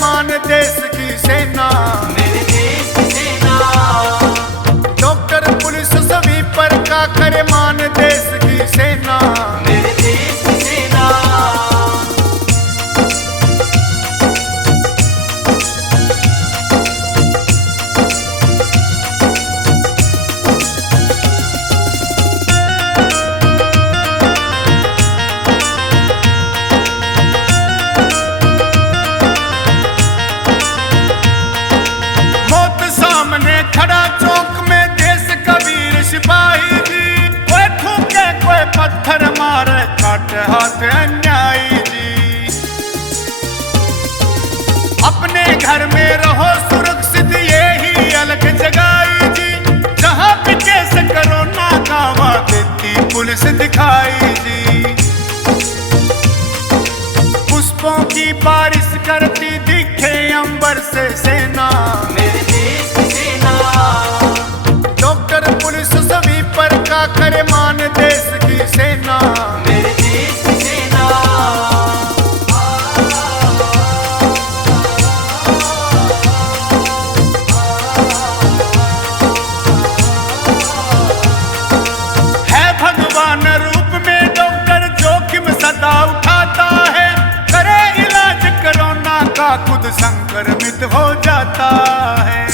मान देश की सेना, मेरे देश की सेना। डॉक्टर पुलिस स्वीपर का करे मान देश की सेना, मेरे देश की सेना। मौत सामने खड़ा चौक में देश का वीर सिपाही जी, कोई थूके कोई पत्थर मारे काटे हाथ अन्यायी जी। अपने घर में रहो सुरक्षित यही अलग जगाई जी, जहां भी केस कोरोना का वहां देती पुलिस दिखाई जी। पुष्पों की बारिश करती दिखे अंबर से सेना, मेरे देश की सेना। डॉक्टर पुलिस स्वीपर का करे मान देश की सेना, मेरे देश की सेना। है भगवान रूप में डॉक्टर जोखिम सदा उठाता है, करे इलाज कोरोना का खुद संक्रमित हो जाता है।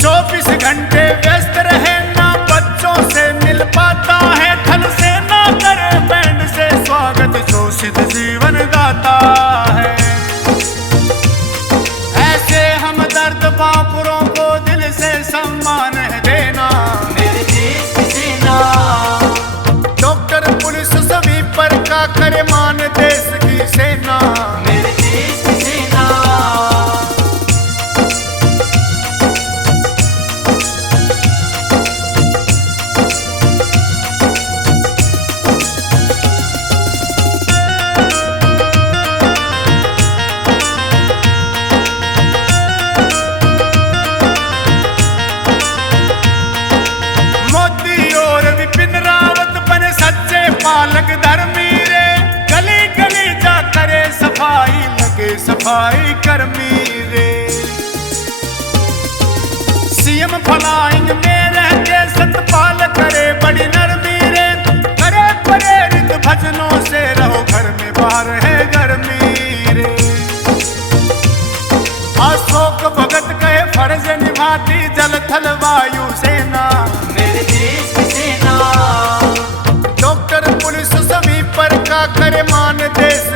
24 घंटे व्यस्त रहे ना बच्चों से मिल पाता है, थल से ना करे बैंड से स्वागत शोषित जीवन दाता है। ऐसे हम दर्द बापुरों को दिल से सम्मान है देना, मेरे देश की सेना। डॉक्टर पुलिस स्वीपर का करे मान देश की सेना, मेरे देश की सेना। मोदी और विपिन रावत बने सच्चे पालक धर्मी रे, गली गली जा करे सफाई लगे सफाई कर्मी रे। सीएम फ्लाइंग में रह के सतपाल करे बड़ी नरमी रे, करे प्रेरित भजनों से रहो घर में बाहर है गर्मी रे। अशोक भगत कहे फर्ज निभाती जल थल वायु सेना, मेरे देश की सेना। डॉक्टर पुलिस स्वीपर का करे मान देश